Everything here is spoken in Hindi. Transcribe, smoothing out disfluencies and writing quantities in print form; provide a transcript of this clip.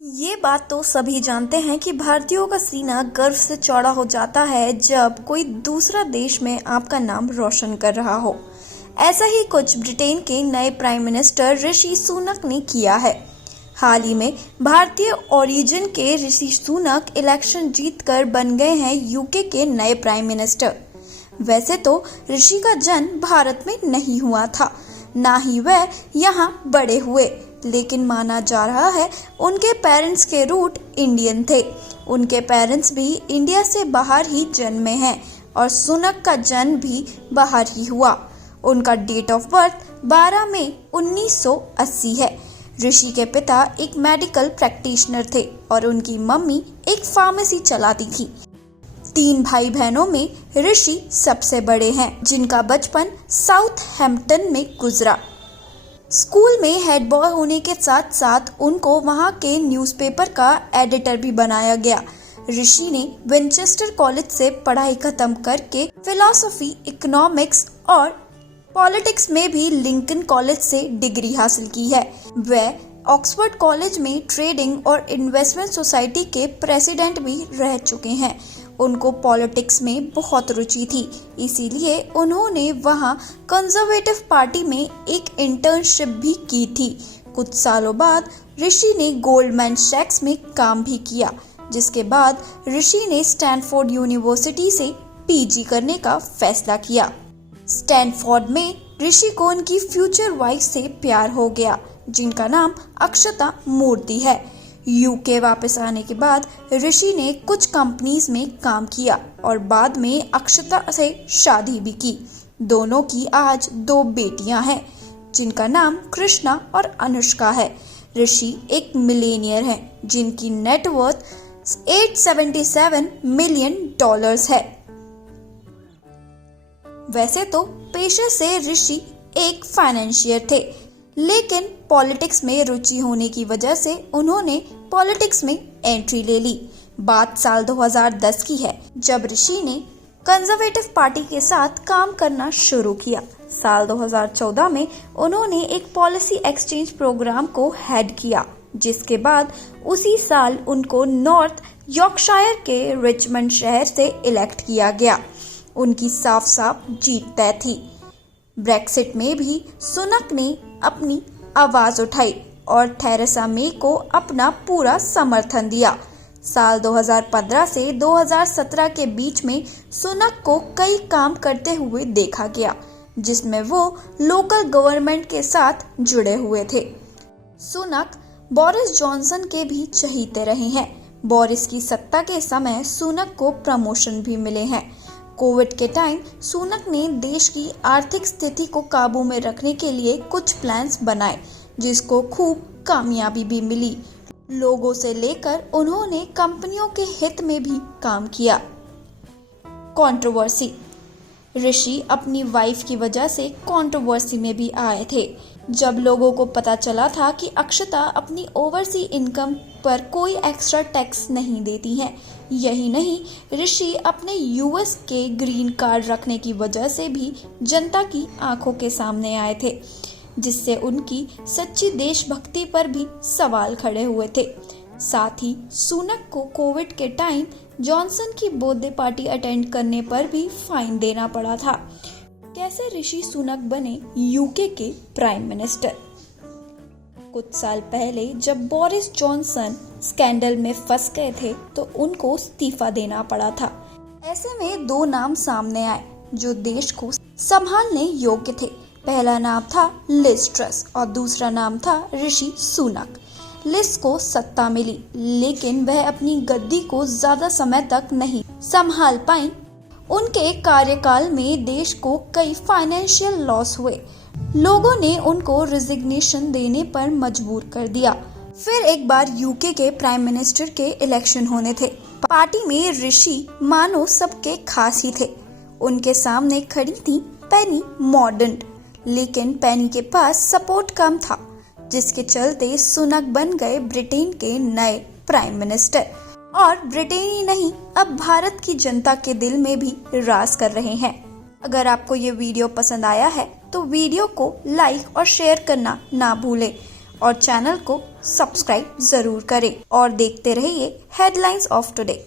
ये बात तो सभी जानते हैं कि भारतीयों का सीना गर्व से चौड़ा हो जाता है जब कोई दूसरा देश में आपका नाम रोशन कर रहा हो। ऐसा ही कुछ ब्रिटेन के नए प्राइम मिनिस्टर ऋषि सुनक ने किया है। हाल ही में भारतीय ओरिजिन के ऋषि सुनक इलेक्शन जीतकर बन गए हैं यूके के नए प्राइम मिनिस्टर। वैसे तो ऋषि का जन्म भारत में नहीं हुआ था, ना ही वह यहाँ बड़े हुए, लेकिन माना जा रहा है उनके पेरेंट्स के रूट इंडियन थे। उनके पेरेंट्स भी इंडिया से बाहर ही जन्मे हैं और सुनक का जन्म भी बाहर ही हुआ। उनका डेट ऑफ बर्थ 12 मई 1980 है। ऋषि के पिता एक मेडिकल प्रैक्टिशनर थे और उनकी मम्मी एक फार्मेसी चलाती थी। 3 भाई बहनों में ऋषि सबसे बड़े हैं, जिनका बचपन साउथहैम्पटन में गुजरा। स्कूल में हेड बॉय होने के साथ साथ उनको वहां के न्यूज़पेपर का एडिटर भी बनाया गया। ऋषि ने विंचेस्टर कॉलेज से पढ़ाई खत्म करके फिलॉसफी, इकोनॉमिक्स और पॉलिटिक्स में भी लिंकन कॉलेज से डिग्री हासिल की है। वह ऑक्सफोर्ड कॉलेज में ट्रेडिंग और इन्वेस्टमेंट सोसाइटी के प्रेसिडेंट भी रह चुके हैं। उनको पॉलिटिक्स में बहुत रुचि थी, इसीलिए उन्होंने वहां कंजर्वेटिव पार्टी में एक इंटर्नशिप भी की थी। कुछ सालों बाद ऋषि ने गोल्डमैन सैक्स में काम भी किया, जिसके बाद ऋषि ने स्टैनफोर्ड यूनिवर्सिटी से पीजी करने का फैसला किया। स्टैनफोर्ड में ऋषि को उनकी फ्यूचर वाइफ से प्यार हो गया, जिनका नाम अक्षता मूर्ति है। यूके वापस आने के बाद ऋषि ने कुछ कंपनीज में काम किया और बाद में अक्षता से शादी भी की। दोनों की आज 2 बेटियां हैं, जिनका नाम कृष्णा और अनुष्का है। ऋषि एक मिलेनियर हैं, जिनकी नेटवर्थ $877 मिलियन है। वैसे तो पेशे से ऋषि एक फाइनेंशियर थे, लेकिन पॉलिटिक्स में रुचि होने की वजह से उन्होंने पॉलिटिक्स में एंट्री ले ली। बात साल 2010 की है, जब ऋषि ने कंजर्वेटिव पार्टी के साथ काम करना शुरू किया। साल 2014 में उन्होंने एक पॉलिसी एक्सचेंज प्रोग्राम को हेड किया, जिसके बाद उसी साल उनको नॉर्थ यॉर्कशायर के रिचमंड शहर से इलेक्ट किया गया। उनकी साफ साफ जीत तय थी। ब्रेक्सिट में भी सुनक ने अपनी आवाज उठाई और थेरेसा मे को अपना पूरा समर्थन दिया। साल 2015 से 2017 के बीच में सुनक को कई काम करते हुए देखा गया, जिसमें वो लोकल गवर्नमेंट के साथ जुड़े हुए थे। सुनक बोरिस जॉनसन के भी चहीते रहे हैं। बोरिस की सत्ता के समय सुनक को प्रमोशन भी मिले हैं। कोविड के टाइम सुनक ने देश की आर्थिक स्थिति को काबू में रखने के लिए कुछ प्लान्स बनाए, जिसको खूब कामयाबी भी मिली। लोगों से लेकर उन्होंने कंपनियों के हित में भी काम किया। कंट्रोवर्सी। ऋषि अपनी वाइफ की वजह से कंट्रोवर्सी में भी आए थे। जब लोगों को पता चला था कि अक्षता अपनी ओवरसी इनकम पर कोई एक्स्ट्रा टैक्स नहीं देती हैं। यही नहीं, ऋषि अपने यूएस के ग्रीन कार्ड रखने की वजह से भी जनता की आंखों के सामने आए थे, जिससे उनकी सच्ची देशभक्ति पर भी सवाल खड़े हुए थे। साथ ही सुनक को कोविड के टाइम जॉनसन की बर्थडे पार्टी अटेंड करने पर भी फाइन देना पड़ा था। कैसे ऋषि सुनक बने यूके के प्राइम मिनिस्टर? कुछ साल पहले जब बोरिस जॉनसन स्कैंडल में फंस गए थे, तो उनको इस्तीफा देना पड़ा था। ऐसे में 2 नाम सामने आए जो देश को संभालने योग्य थे। पहला नाम था लिज ट्रस और दूसरा नाम था ऋषि सुनक। लिज को सत्ता मिली, लेकिन वह अपनी गद्दी को ज्यादा समय तक नहीं संभाल पाई। उनके कार्यकाल में देश को कई फाइनेंशियल लॉस हुए। लोगों ने उनको रिजिग्नेशन देने पर मजबूर कर दिया। फिर एक बार यूके के प्राइम मिनिस्टर के इलेक्शन होने थे। पार्टी में ऋषि मानो सबके खास ही थे। उनके सामने खड़ी थी पेनी मॉर्डंट, लेकिन पेनी के पास सपोर्ट कम था, जिसके चलते सुनक बन गए ब्रिटेन के नए प्राइम मिनिस्टर। और ब्रिटेन ही नहीं, अब भारत की जनता के दिल में भी राज कर रहे हैं। अगर आपको ये वीडियो पसंद आया है तो वीडियो को लाइक और शेयर करना ना भूलें और चैनल को सब्सक्राइब जरूर करें और देखते रहिए हेडलाइंस ऑफ टुडे।